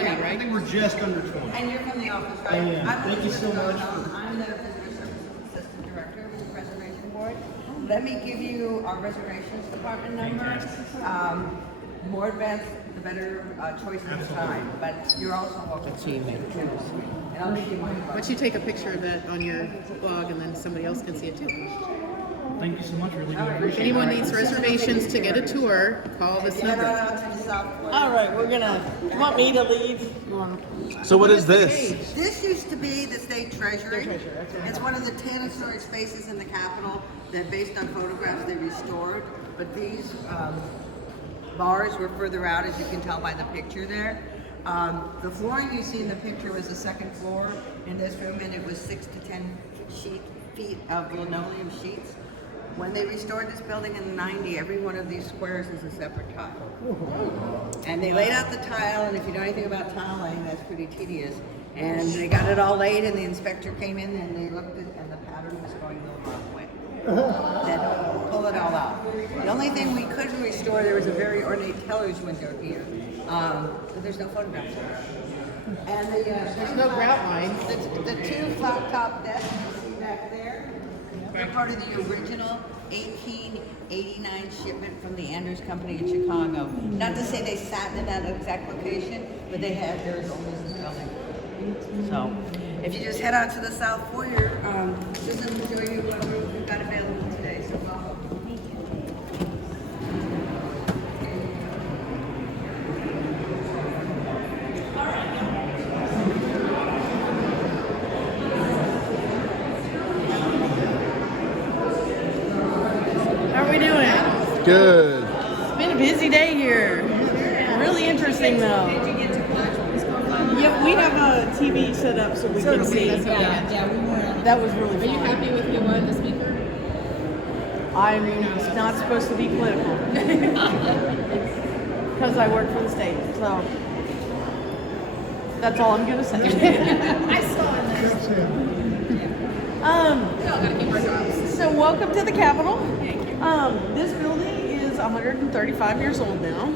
20, Yeah, right? I think we're just under 20. And you're from the office, right? I am. I'm Thank you so Elizabeth much. O'Donnell. I'm the Visitor Services Assistant Director with the Reservation Board. Let me give you our reservations department number. More advanced, the better choice of the time. But you're also welcome to email. And I'll give you my But you take a picture of that on your blog, and then somebody else can see it too. Thank you so much. Really do If appreciate it. anyone needs reservations to get a tour, call this Head on number. out to the South Florida. All right, we're gonna. You want me to lead? So what is this? This used to be the state treasury. State treasury, okay. It's one of the 10 storage spaces in the Capitol that, based on photographs, they restored. But these bars were further out, as you can tell by the picture there. The flooring you see in the picture was the second floor in this room, and it was 6 to 10 feet of linoleum sheets. When they restored this building in the 90s, every one of these squares is a separate tile. And they laid out the tile, and if you know anything about tile laying, that's pretty tedious. And they got it all laid, and the inspector came in, and they looked at, and the pattern was going the wrong way. Then pull it all out. The only thing we couldn't restore, there was a very ornate teller's window here, but there's no photographs of it. And There's no grout line. the two flat top desks you see back there, they're part of the original 1889 shipment from the Andrews Company in Chicago. Not to say they sat in that exact location, but they had theirs only in this building. So, if you just head out to the South Foyer, Susan will show you what we've got available today. So, welcome. How are we doing? Good. It's been a busy day here. Really interesting though. Yeah, we have a TV set up so we can see. That was really Are you fun. happy with who won the speaker? I'm not supposed to be political because I work for the state. So that's all I'm gonna say. I saw it there. We all gotta keep our jobs. So welcome to the Capitol. This building is 135 years old now.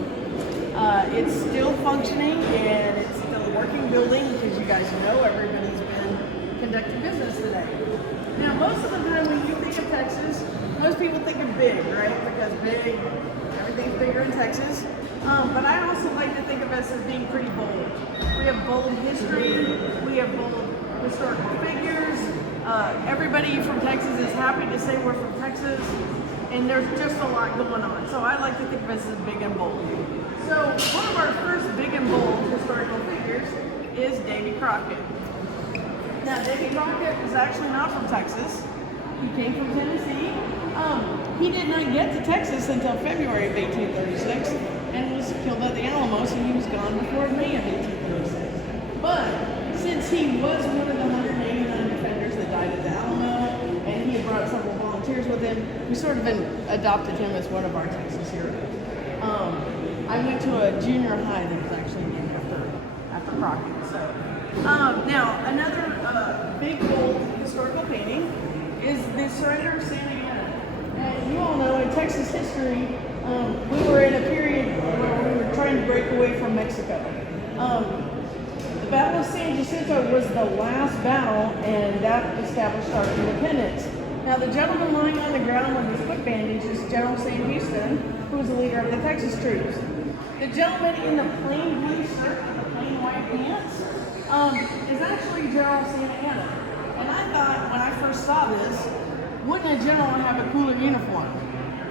It's still functioning and it's still a working building because you guys know everybody's been conducting business today. Now most of the time when you think of Texas, most people think of big, right? Because big, everything's bigger in Texas. But I also like to think of us as being pretty bold. We have bold history, we have bold historical figures. Everybody from Texas is happy to say we're from Texas, and there's just a lot going on. So I like to think of us as big and bold. So one of our first big and bold historical figures is Davy Crockett. Now Davy Crockett is actually not from Texas. He came from Tennessee. He did not get to Texas until February of 1836 and was killed at the Alamo, so he was gone before May of 1836. But since he was one of the 189 defenders that died at the Alamo, and he had brought several volunteers with him, we sort of adopted him as one of our Texas heroes. I went to a junior high that was actually named after Crockett. So now another big bold historical painting is the surrender of Santa Ana. And you all know in Texas history, we were in a period where we were trying to break away from Mexico. The Battle of San Jacinto was the last battle, and that established our independence. Now, the gentleman lying on the ground with his foot bandaged is General Sam Houston, who was the leader of the Texas troops. The gentleman in the plain blue shirt and the plain white pants is actually General Santa Ana. And I thought, when I first saw this, wouldn't a general have a cooler uniform?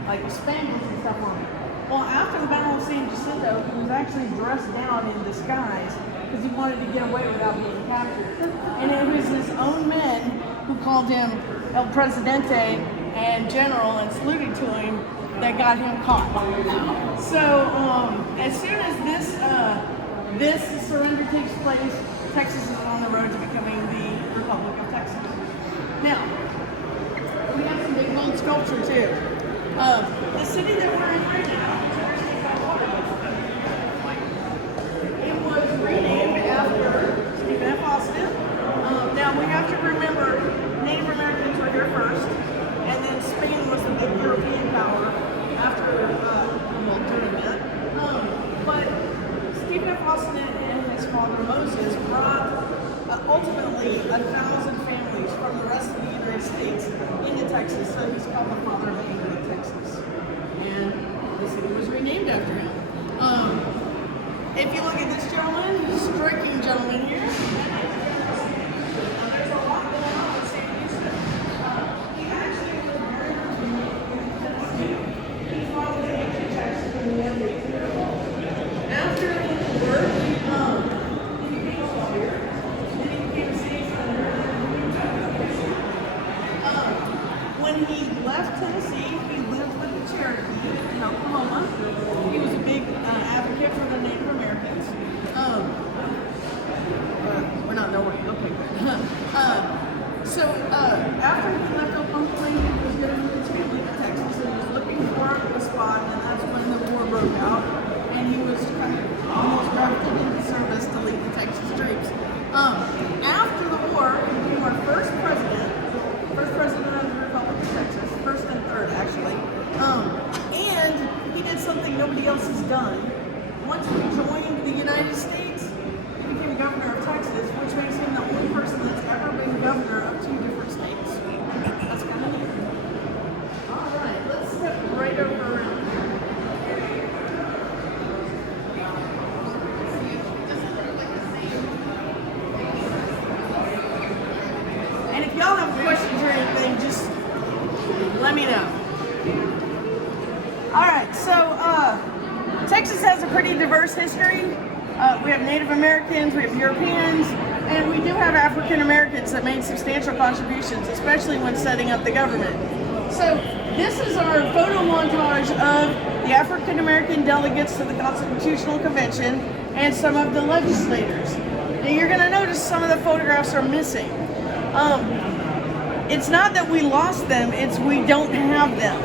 Like with spangles and stuff on it. Well, after the Battle of San Jacinto, he was actually dressed down in disguise because he wanted to get away without being captured. And it was his own men who called him El Presidente and General and saluted to him that got him caught. So as soon as this surrender takes place, Texas is on the road to becoming the Republic of Texas. Now, we have some big bold sculpture too. The city that we're in right now, it was renamed after Stephen F. Austin. Now we have to remember Native Americans were here first, and then Spain was the big European power after the World Tournament. But Stephen F. Austin and his father Moses brought ultimately 1,000 families from the rest of the United States into Texas. So he's called the father of England, Texas. And the city was renamed after him. If you look at this gentleman, striking gentleman here, there's a lot going on with Sam Houston. He actually was married to Tennessee. He's one of the ancient Texas in the after the war, he became a lawyer. Then he became a state senator. When he left Tennessee, he lived with the Cherokee in Oklahoma. He was a big advocate for the Native Americans. We're not nowhere. Okay. So after he left Oklahoma, he was going to move his family to Texas, and he was looking for a spot, and that's when the war broke out, and he was kind of almost drafted into service to lead the Texas troops. After the war, he became our first president of the Republic of Texas, first and third actually. And he did something nobody else has done. Once he joined the United States, he became governor of Texas, which makes him the only person that's ever been governor of 2 different states. That's kind of neat. All right, let's step right over around. And if y'all have questions or anything, just let me know. All right, so Texas has a pretty diverse history. We have Native Americans, we have Europeans, and we do have African Americans that made substantial contributions, especially when setting up the government. So this is our photo montage of the African American delegates to the Constitutional Convention and some of the legislators. Now you're going to notice some of the photographs are missing. It's not that we lost them, it's we don't have them.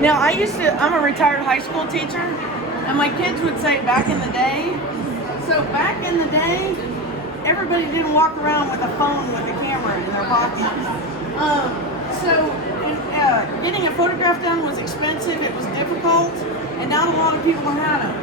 Now I'm a retired high school teacher, and my kids would say back in the day, everybody didn't walk around with a phone with a camera in their pocket. Getting a photograph done was expensive, it was difficult, and not a lot of people had them.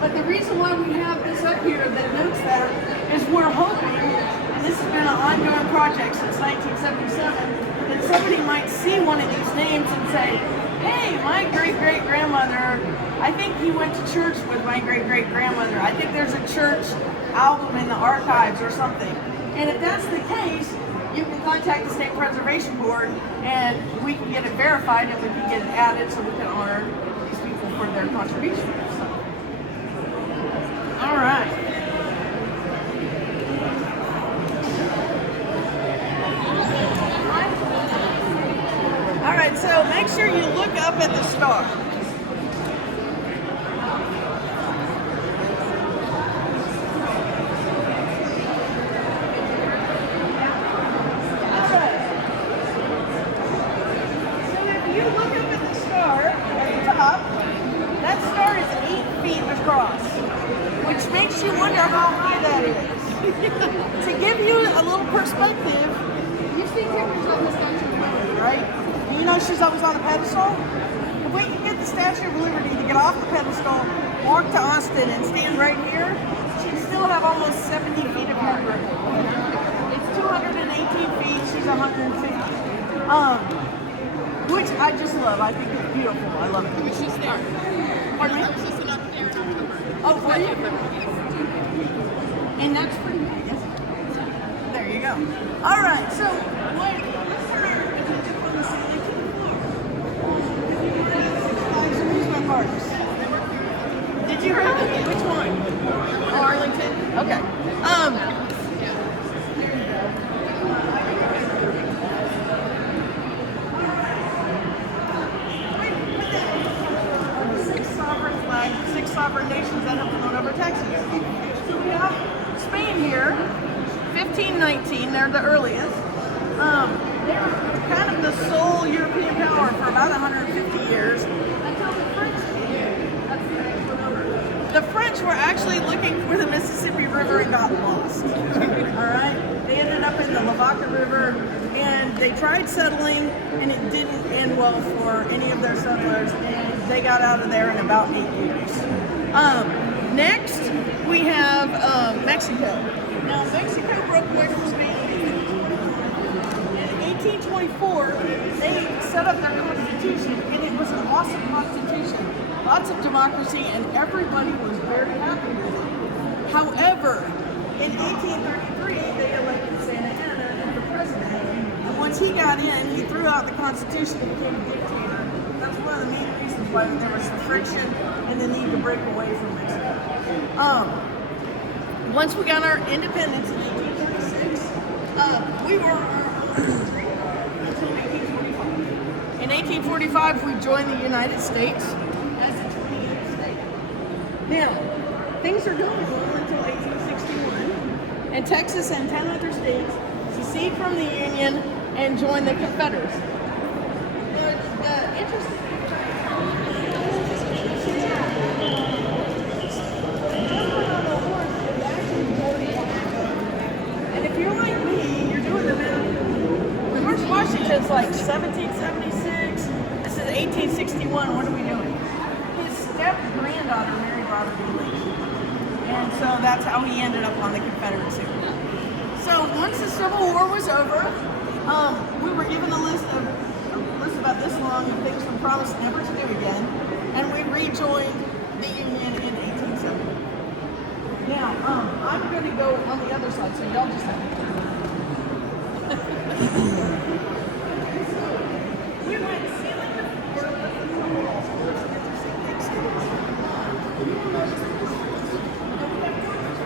But the reason why we have this up here that notes that is we're hoping, and this has been an ongoing project since 1977, that somebody might see one of these names and say, hey, my great-great-grandmother, I think he went to church with my great-great-grandmother. I think there's a church album in the archives or something. And if that's the case, you can contact the State Preservation Board and we can get it verified and we can get it added so we can honor these people for their contributions. So. All right. All right, so make sure you look up at the star. That's right. So if you look up at the star at the top, that star is 8 feet across, which makes you wonder how high that is. To give you a little perspective, you've seen pictures of the Statue of Liberty, right? You know she's always on a pedestal? If we can get the Statue of Liberty to get off the pedestal, walk to Austin, and stand right here, she'd still have almost 70 feet of hair growth. It's 218 feet, she's 150. Which I just love. I think it's beautiful. I love it. I was just there. Pardon me? I was just in there in October. Oh, were you? And that's free. Yes. There you go. All right, so what? Let's start if you dip on the ceiling to the floor. If you were at Six Flags amusement parks. Did you really? Which one? Oh, Arlington? Okay. Six sovereign nations that have flown over Texas. So we have Spain here, 1519, they're the earliest. They were kind of the sole European power for about 150 years until the French came. That's the next one over. The French were actually looking for the Mississippi River and got lost. Alright? They ended up in the Lavaca River and they tried settling and it didn't end well for any of their settlers and they got out of there in about 8 years. Next we have Mexico. Now, Mexico broke away from Spain in 1824. They set up their constitution, and it was an awesome constitution. Lots of democracy, and everybody was very happy with it. However, in 1833, they elected Santa Anna as the president, and once he got in, he threw out the constitution and became a dictator. That's one of the main reasons why there was some friction and the need to break away from Mexico. Once we got our independence in 1836, we were our own country until 1845. In 1845, we joined the United States as a 28th state. Now, things are going well until 1861, and Texas and 10 other states secede from the Union and join the Confederacy. The interesting and if you're like me, you're doing the math. George Washington's like 1776. This is 1861. What are we doing? His step-granddaughter married Robert E. Lee. And so that's how he ended up on the Confederacy. So once the Civil War was over, we were given a list about this long of things we promised never to do again, and we rejoined the Union in 1870. Now, I'm going to go on the other side, so y'all just have to turn. We went ceiling to floor with the walls.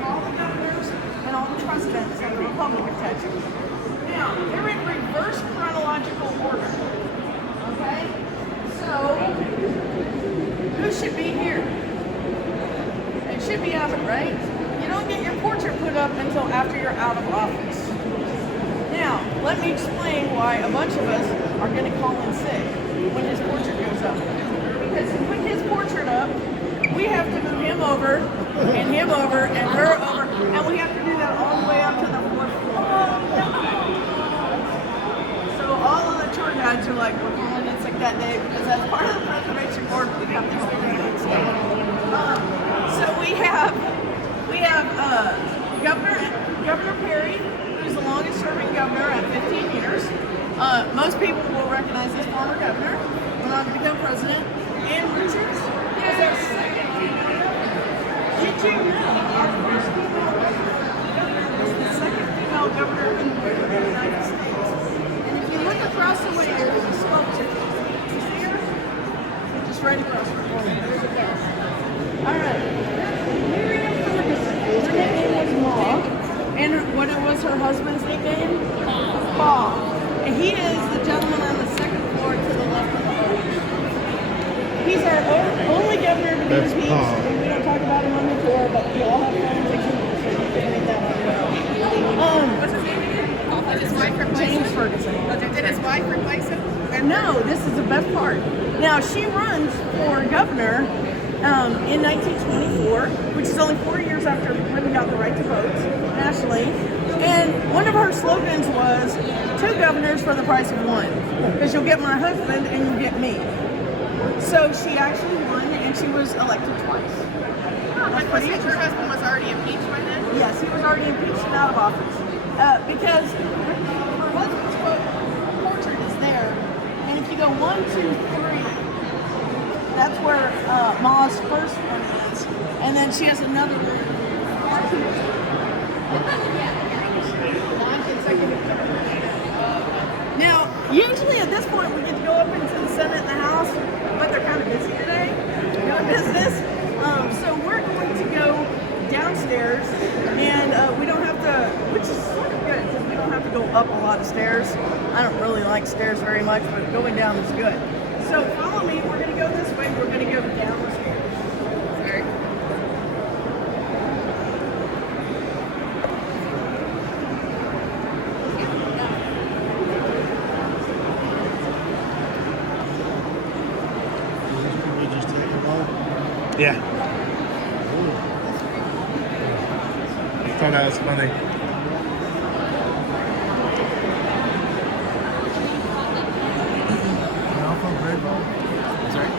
All the governors and all the presidents of the Republic of Texas. Now, they're in reverse chronological order. Okay? So, who should be here? It should be Abbott, right? You don't get your portrait put up until after you're out of office. Now, let me explain why a bunch of us are going to call in sick when his portrait goes up. Because to put his portrait up, we have to move him over, and her over, and we have to do that all the way up to the fourth floor. So all of the tour guides are like, we're calling in sick that day because as part of the preservation board, we have this thing stuff. So we have Governor Perry, who's the longest serving governor at 15 years. Most people will recognize this former governor went on to become president. And Richards is our second female governor. Did you know our first female governor is the second female governor in the United States? And if you look across the way, there's a sculpture. You see her? Just right across from her. There's a bell. All right. Miriam Ferguson. Her nickname was Ma. And what was her husband's nickname? Paul. And he is the gentleman on the second floor to the left of the arch. He's our only governor to be impeached. And we don't talk about him on the tour, but we all have friends that can make that one well. What's his name again? Did his wife replace him? James Ferguson. Oh, did his wife replace him? No, this is the best part. Now, she runs for governor in 1924, which is only 4 years after women got the right to vote nationally. And one of her slogans was, 2 governors for the price of 1. Because you'll get my husband and you'll get me. So she actually won and she was elected twice. But her husband was already impeached by then? Yes, he was already impeached and out of office. Because her husband's portrait is there. And if you go 1, 2, 3, that's where Ma's first one is. And then she has another one. 9 consecutive terms. Now, usually at this point we get to go up into the Senate and the House, but they're kind of busy today doing business. So we're going to go downstairs, and we don't have to, which is sort of good because we don't have to go up a lot of stairs. I don't really like stairs very much, but going down is good. So follow me. We're going to go this way. We're going to go down the stairs. Sorry. Yeah. I thought that was funny. Sorry?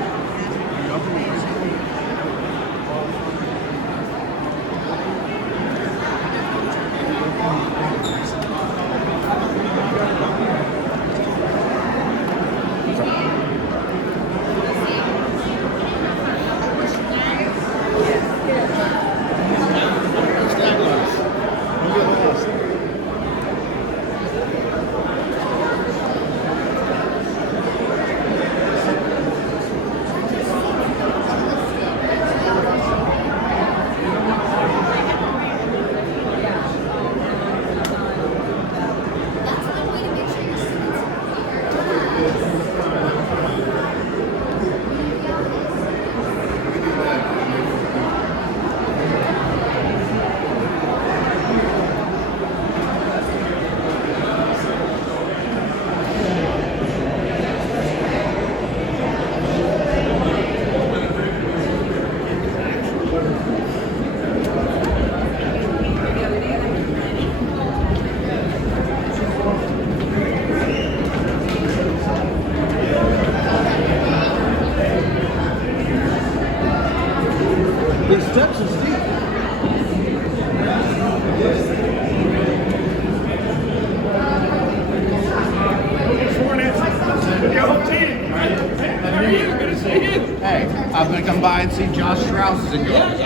come by and see Josh Strauss in yours.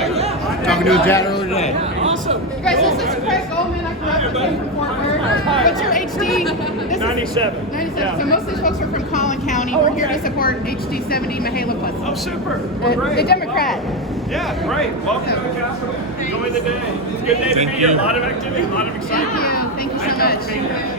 Talking to his dad earlier today. Awesome. Guys, this is Craig Goldman. I grew up with him from Fort Worth. What's your HD? This is 97. 97. Yeah. So most of these folks are from Collin County. We're here to support HD 70 Mihala Plus. Oh, super. Well, The great. Democrat. Yeah, great. Welcome to the Capitol. Enjoy the day. It's a good day to be here. A lot of activity, a lot of excitement. Thank you so much.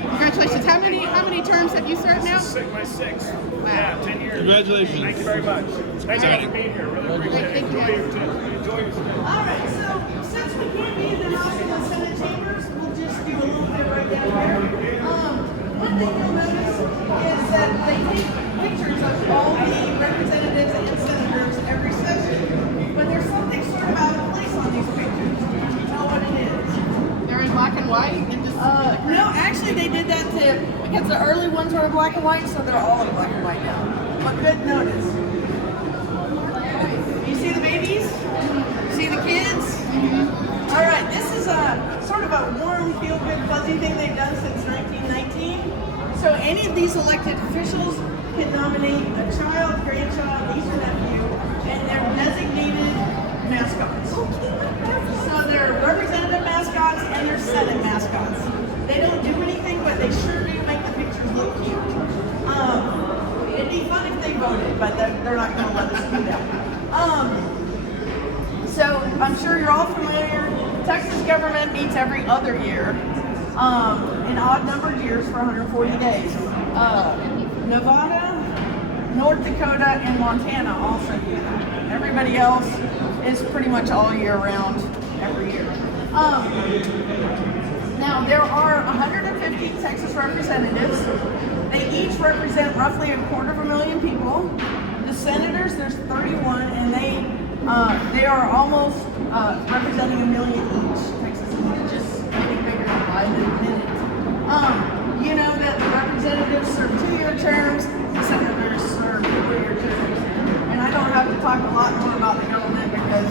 Congratulations. How many terms have you served now? My sixth. Wow. Yeah, 10 years. Congratulations. Thank you very much. Thanks for being here. Really appreciate it. Thank you. Enjoy yourself. All right, so since we can't be in the House and the Senate chambers, we'll just do a little bit right down here. One thing you'll notice is that they take pictures of all the representatives and senators every session, but there's something sort of out of place on these pictures. Can you tell what it is? They're in black and white. And just No, actually they did that because the early ones were in black and white, so they're all in black and white now. But good notice. You see the babies? See the kids? All right, this is a sort of a warm, feel-good, fuzzy thing they've done since 1919. So any of these elected officials can nominate a child, grandchild, niece, or nephew, and they're designated mascots. So they're representative mascots and they're Senate mascots. They don't do anything, but they sure do make the pictures look cute. It'd be fun if they voted, but they're not going to let us do that. So I'm sure you're all familiar. Texas government meets every other year in odd-numbered years for 140 days. Nevada, North Dakota, and Montana also do that. Everybody else is pretty much all year round, every year. Now, there are 150 Texas representatives. They each represent roughly 250,000 people. The senators, there's 31, and they are almost representing 1 million each. Texas is just getting bigger by the minute. You know that the representatives serve 2-year terms, the senators serve 4-year terms. And I don't have to talk a lot more about the government because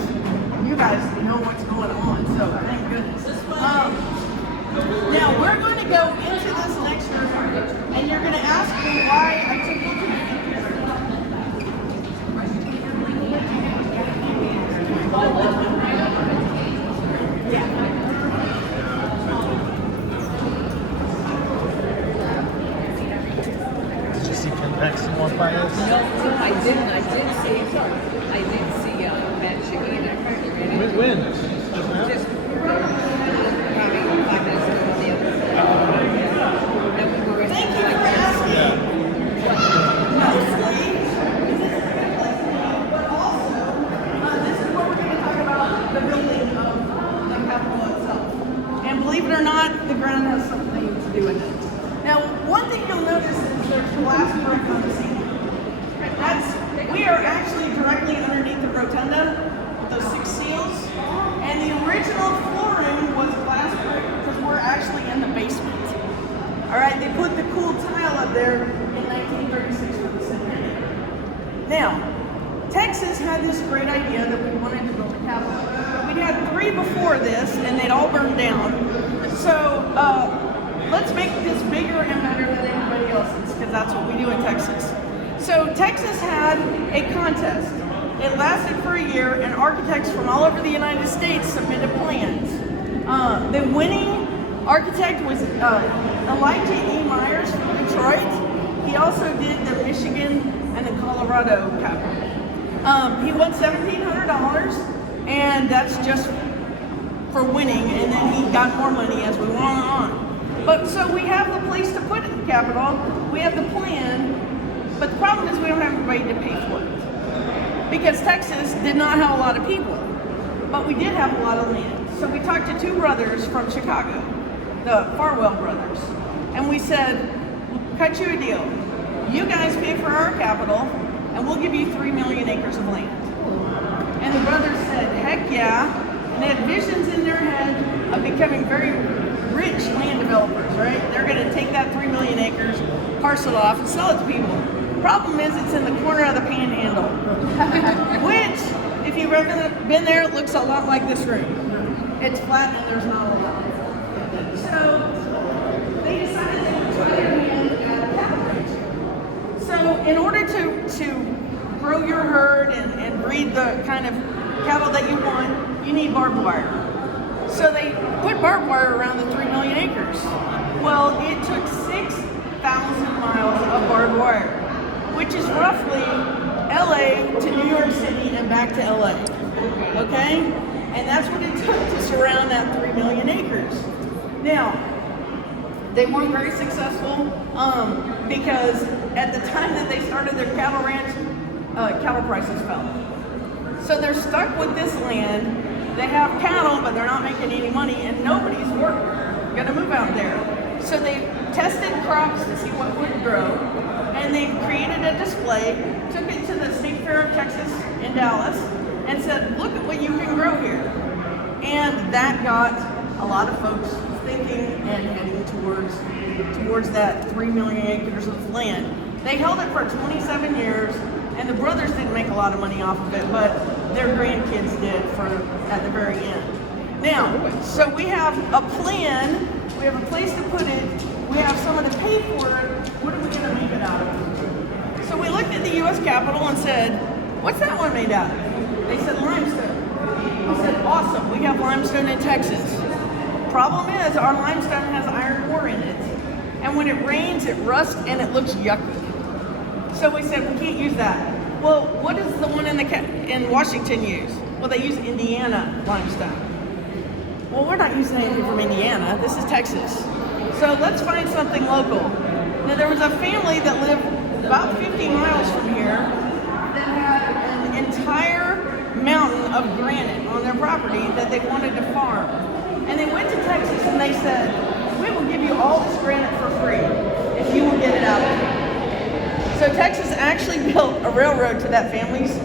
you guys know what's going on, so thank goodness. Now we're going to go into this next room, and you're going to ask me why I took you to the Did you see Ken Paxton walk by us? No, I didn't. I did see Matt Shaheen. I can't remember. When? Just now? Just probably 5 minutes ago on the other side. That we were Thank you for asking. Yeah. Mostly, but also, this is what we're going to talk about, the building of the Capitol itself. And believe it or not, the ground has something to do with it. Now, one thing you'll notice is there's glass brick on the ceiling. We are actually directly underneath the rotunda with those 6 seals. And the original flooring was glass brick because we're actually in the basement. All right, they put the cool tile up there in 1936 for the Senate. Now, Texas had this great idea that we wanted to build a Capitol. We'd had 3 before this, and they'd all burned down. So let's make this bigger and better than anybody else's, because that's what we do in Texas. So Texas had a contest. It lasted for a year, and architects from all over the United States submitted plans. The winning architect was Elijah E. Myers from Detroit. He also did the Michigan and the Colorado Capitol. He won $1,700, and that's just for winning, and then he got more money as we went on. But so we have the place to put the Capitol, we have the plan, but the problem is we don't have anybody to pay for it. Because Texas did not have a lot of people, but we did have a lot of land. So we talked to 2 brothers from Chicago, the Farwell brothers, and we said, we'll cut you a deal. You guys pay for our Capitol, and we'll give you 3 million acres of land. And the brothers said, heck yeah. And they had visions in their head of becoming very rich land developers, right? They're going to take that 3 million acres, parcel off, and sell it to people. Problem is, it's in the corner of the Panhandle, which, if you've ever been there, it looks a lot like this room. It's flat and there's not a lot. So they decided they would try their hand at a Capitol. So in order to grow your herd and breed the kind of cattle that you want, you need barbed wire. So they put barbed wire around the 3 million acres. Well, it took 6,000 miles of barbed wire, which is roughly LA to New York City and back to LA, okay? And that's what it took to surround that 3 million acres. Now, they weren't very successful because at the time that they started their cattle ranch, cattle prices fell. So they're stuck with this land. They have cattle, but they're not making any money, and nobody's gonna move out there. So they tested crops to see what would grow, and they created a display, took it to the State Fair of Texas in Dallas, and said, look at what you can grow here. And that got a lot of folks thinking and heading towards that 3 million acres of land. They held it for 27 years, and the brothers didn't make a lot of money off of it, but their grandkids did at the very end. Now, so we have a plan, we have a place to put it, we have someone to pay for it, what are we gonna make it out of? So we looked at the US Capitol and said, what's that one made out of? They said limestone. We said, awesome, we have limestone in Texas. Problem is, our limestone has iron ore in it. And when it rains, it rusts and it looks yucky. So we said, we can't use that. Well, what does the one in Washington use? Well, they use Indiana limestone. Well, we're not using anything from Indiana. This is Texas. So let's find something local. Now, there was a family that lived about 50 miles from here that had an entire mountain of granite on their property that they wanted to farm. And they went to Texas and they said, we will give you all this granite for free if you will get it out of here. So Texas actually built a railroad to that family's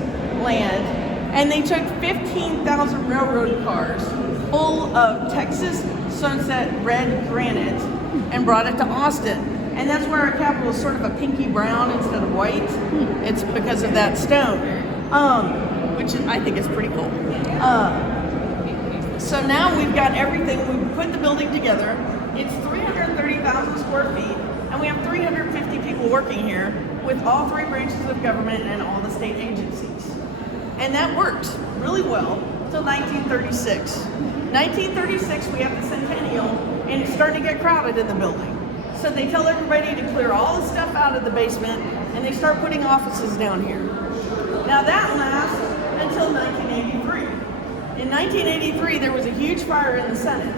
land, and they took 15,000 railroad cars full of Texas Sunset red granite and brought it to Austin. And that's where our Capitol is sort of a pinky brown instead of white. It's because of that stone, which I think is pretty cool. So now we've got everything. We put the building together. It's 330,000 square feet, and we have 350 people working here with all 3 branches of government and all the state agencies. And that worked really well until 1936. 1936, we have the centennial, and it's starting to get crowded in the building. So they tell everybody to clear all the stuff out of the basement, and they start putting offices down here. Now that lasts until 1983. In 1983, there was a huge fire in the Senate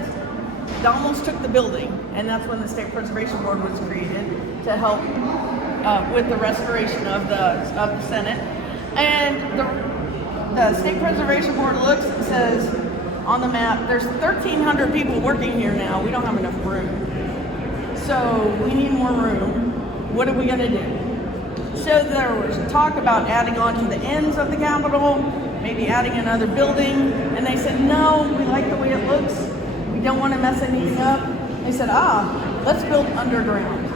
that almost took the building, and that's when the State Preservation Board was created to help with the restoration of the Senate. And the State Preservation Board looks and says on the map, there's 1,300 people working here now. We don't have enough room. So we need more room. What are we gonna do? So there was talk about adding on to the ends of the Capitol, maybe adding another building, and they said, no, we like the way it looks. We don't want to mess anything up. They said, let's build underground.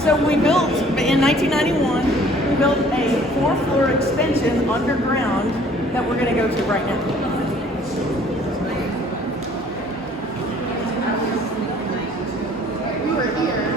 So we built, in 1991, we built a 4-floor extension underground that we're going to go to right now. You were here.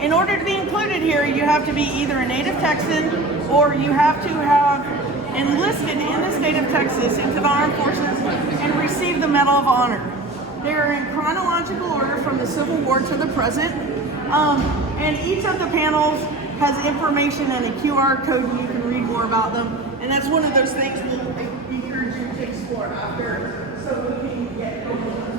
In order to be included here, you have to be either a native Texan or you have to have enlisted in the state of Texas into the armed forces and received the Medal of Honor. They are in chronological order from the Civil War to the present, and each of the panels has information and a QR code and you can read more about them, and that's one of those things we'll encourage you to explore after so we can get going.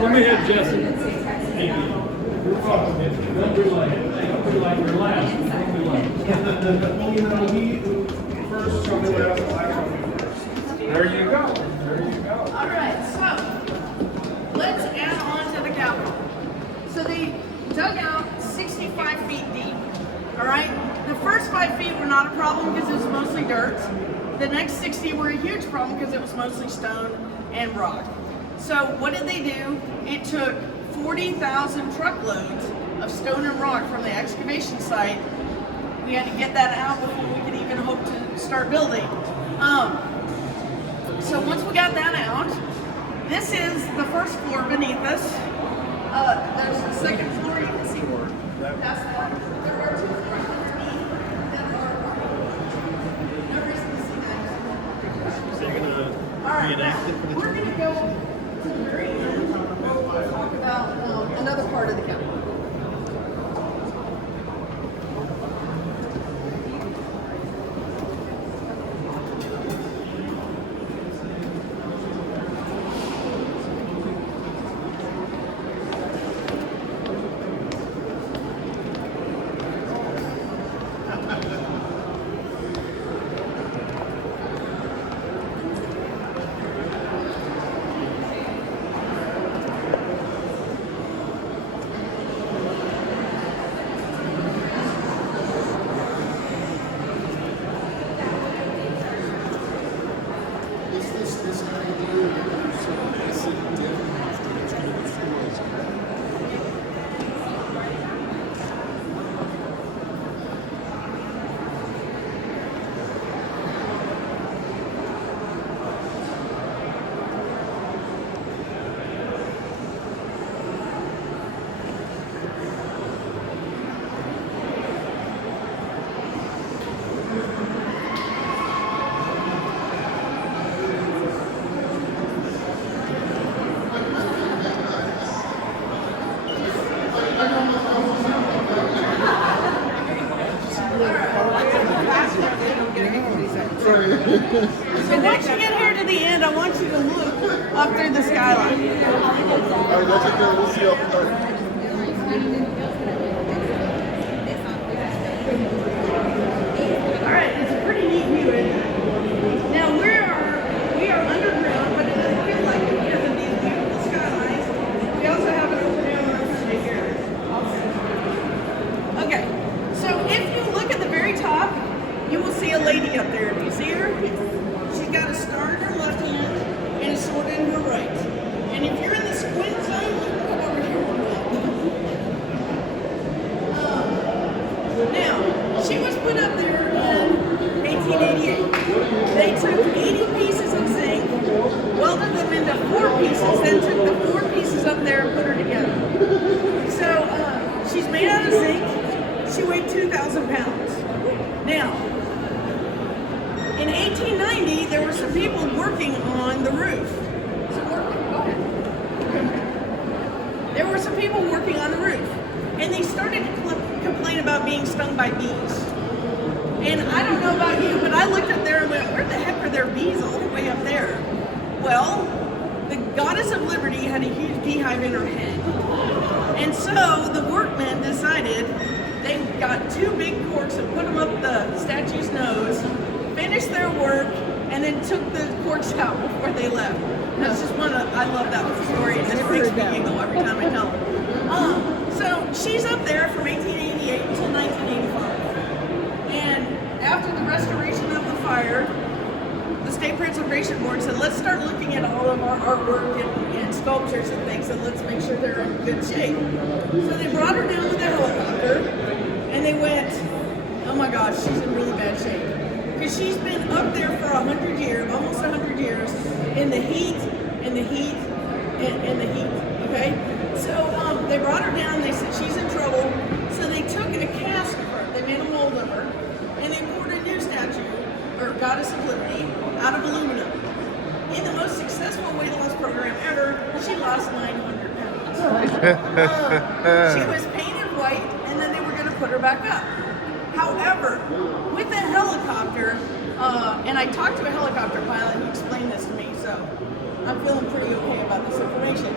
Let me have Jesse. Don't be like your last. There you go. All right, so let's add on to the Capitol. So they dug out 65 feet deep. All right, the first 5 feet were not a problem because it was mostly dirt. The next 60 were a huge problem because it was mostly stone and rock. So what did they do? It took 40,000 truckloads of stone and rock from the excavation site. We had to get that out before we could even hope to start building. So once we got that out, this is the first floor beneath us. There's the second floor, you can see past that. There are 2 floors underneath that are no reason to see that. All right, now, we're going to go to the very end. We'll talk about another part of the Capitol. So once you get here to the end, I want you to look up through the skyline. Alright, let's take a we'll see up there. All right, it's a pretty neat view. Now we are underground, but it doesn't feel like it because of these beautiful skylines. We also have an overhead right here. Okay, so if you look at the very top, you will see a lady up there. Do you see her? She's got a star in her left hand and a sword in her right. And if you're in the squint zone, come over here. Now, she was put up there in 1888. They took 80 pieces of zinc, welded them into 4 pieces, then took the 4 pieces up there and put her together. So, she's made out of zinc. She weighed 2,000 pounds. Now, in 1890, there were some people working on the roof. There were some people working on the roof, and they started to complain about being stung by bees. And I don't know about you, but I looked up there and went, where the heck are there bees all the way up there? Well, the goddess of liberty had a huge beehive in her head. And so the workmen decided they got 2 big corks and put them up the statue's nose, finished their work, and then took the corks out before they left. That's just I love that story. It just makes me giggle every time I tell it. So she's up there from 1888 until 1985. And after the restoration of the fire, the State Preservation Board said, let's start looking at all of our artwork and sculptures and things, and let's make sure they're in good shape. So they brought her down with a helicopter, and they went, oh my gosh, she's in really bad shape. Because she's been up there for 100 years, almost 100 years, in the heat, and the heat, and the heat, okay? So they brought her down, they said she's in trouble, so they took a cast of her, they made a mold of her, and they poured a new statue, or Goddess of Liberty, out of aluminum. In the most successful weight loss program ever, she lost 900 pounds. She was painted white, and then they were going to put her back up. However, with the helicopter, And I talked to a helicopter pilot and he explained this to me, so I'm feeling pretty okay about this information.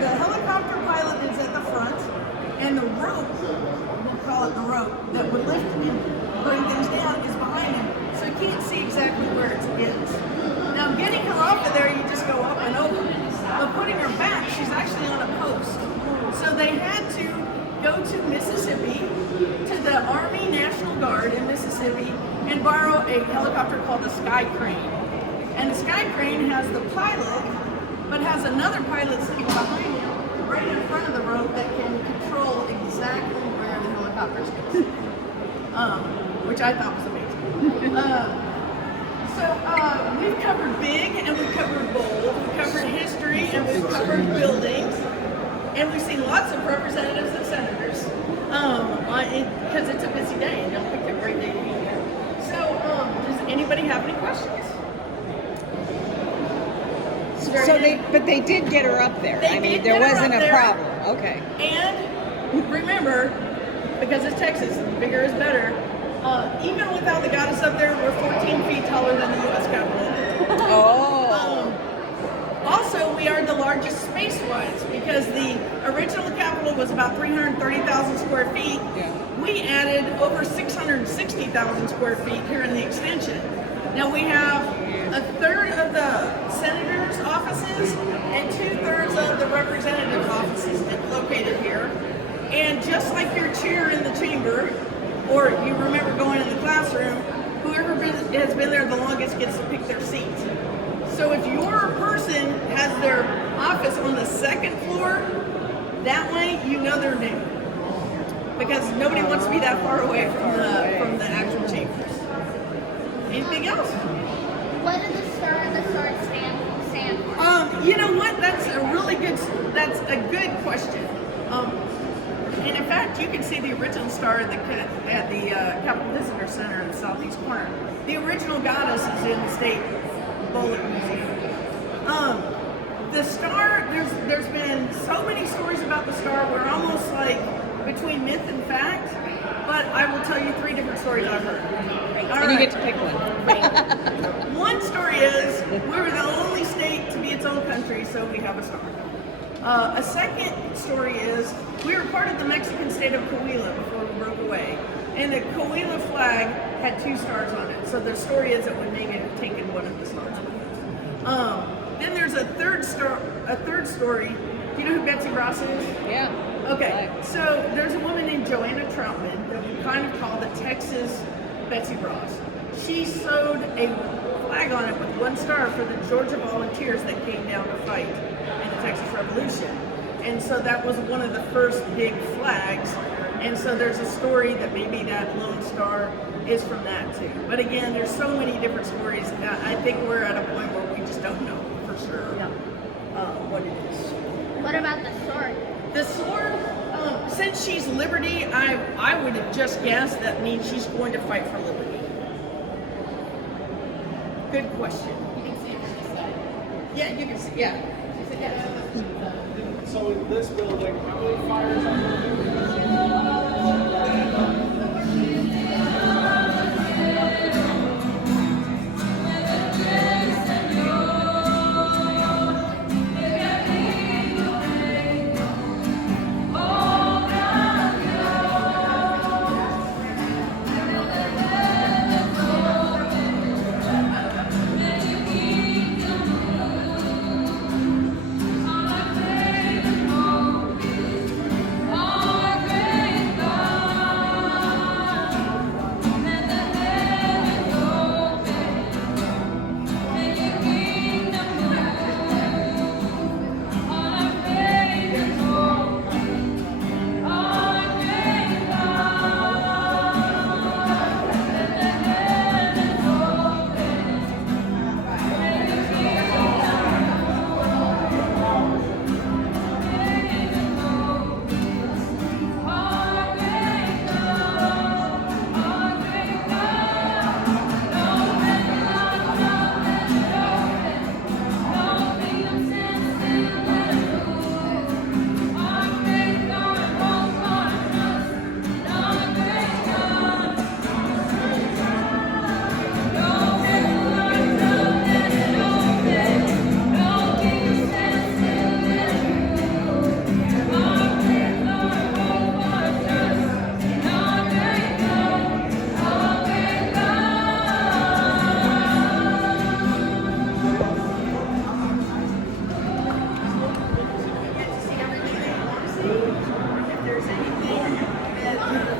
The helicopter pilot is at the front, and the rope, we'll call it the rope, that would lift and bring things down is behind him, so you can't see exactly where it ends. Now, getting her off of there, you just go up and over. But putting her back, she's actually on a post. So they had to go to Mississippi, to the Army National Guard in Mississippi, and borrow a helicopter called the Sky Crane. And the Sky Crane has the pilot, but has another pilot sitting behind him, right in front of the rope that can control exactly where the helicopter's going. Which I thought was amazing. So we've covered big and we've covered bold, we've covered history and we've covered buildings, and we've seen lots of representatives and senators, because it's a busy day and y'all picked a great day to be here. So does anybody have any questions? But they did get her up there. I mean, there wasn't a problem. Okay. And remember, because it's Texas, bigger is better. Even without the goddess up there, we're 14 feet taller than the U.S. Capitol. Oh. Also, we are the largest space-wise because the original Capitol was about 330,000 square feet. Yeah. We added over 660,000 square feet here in the extension. Now we have a third of the senators' offices and 2/3 of the representatives' offices located here. And just like your chair in the chamber, or you remember going in the classroom, whoever has been there the longest gets to pick their seat. So if your person has their office on the second floor, that way you know they're new. Because nobody wants to be that far away from the actual chambers. Anything else? What did the star and the sword stand for? You know what? That's a good question. And in fact, you can see the original star at the Capitol Visitor Center in the southeast corner. The original goddess is in the State Bullet Museum. The star, there's been so many stories about the star, we're almost like between myth and fact, but I will tell you 3 different stories I've heard. And you get to pick one. One story is we were the only state to be its own country, so we have a star. A second story is we were part of the Mexican state of Coahuila before we broke away, and the Coahuila flag had 2 stars on it. So the story is that we maybe have taken one of the stars with us. Then there's a third story. Do you know who Betsy Ross is? Yeah. Okay, so there's a woman named Joanna Troutman that we kind of call the Texas Betsy Ross. She sewed a flag on it with 1 star for the Georgia volunteers that came down to fight in the Texas Revolution. And so that was one of the first big flags. And so there's a story that maybe that lone star is from that too. But again, there's so many different stories. I think we're at a point where we just don't know for sure what it is. What about the sword? The sword, since she's Liberty, I would have just guessed that means she's going to fight for liberty. Good question. You can see it from this side. Yeah, you can see, yeah. She said yes. So in this building, how many fires are there?